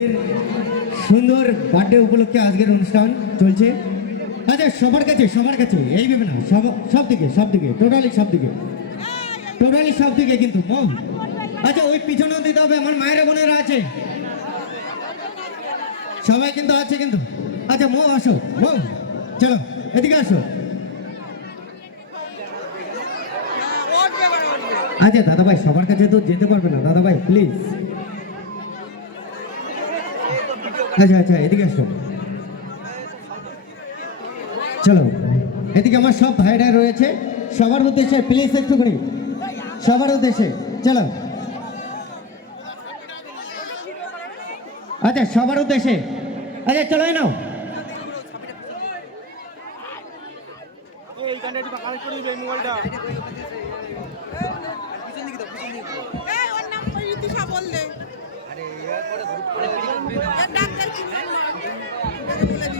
সুন্দর বার্থডে উপলক্ষে আজকের অনুষ্ঠান চলছে। আচ্ছা সবার কাছে এই ভেবে না, সব দিকে টোটালি সব দিকে কিন্তু মম। আচ্ছা ওই পিছনেও দিতে হবে, আমার মায়েরা বোনেরা আছে, সবাই কিন্তু আছে কিন্তু। আচ্ছা মো আসো, মো চলো এদিকে আসো। আচ্ছা দাদা ভাই সবার কাছে তো যেতে পারবে না দাদা ভাই, প্লিজ। আচ্ছা এদিকে আসো, চলো এদিকে আমার সব ভাইরা রয়েছে, সবার উদ্দেশ্যে প্লিজ একটুখানি, সবার উদ্দেশ্যে চলো। আচ্ছা সবার উদ্দেশ্যে, আচ্ছা চলো নাও। ডাক্তার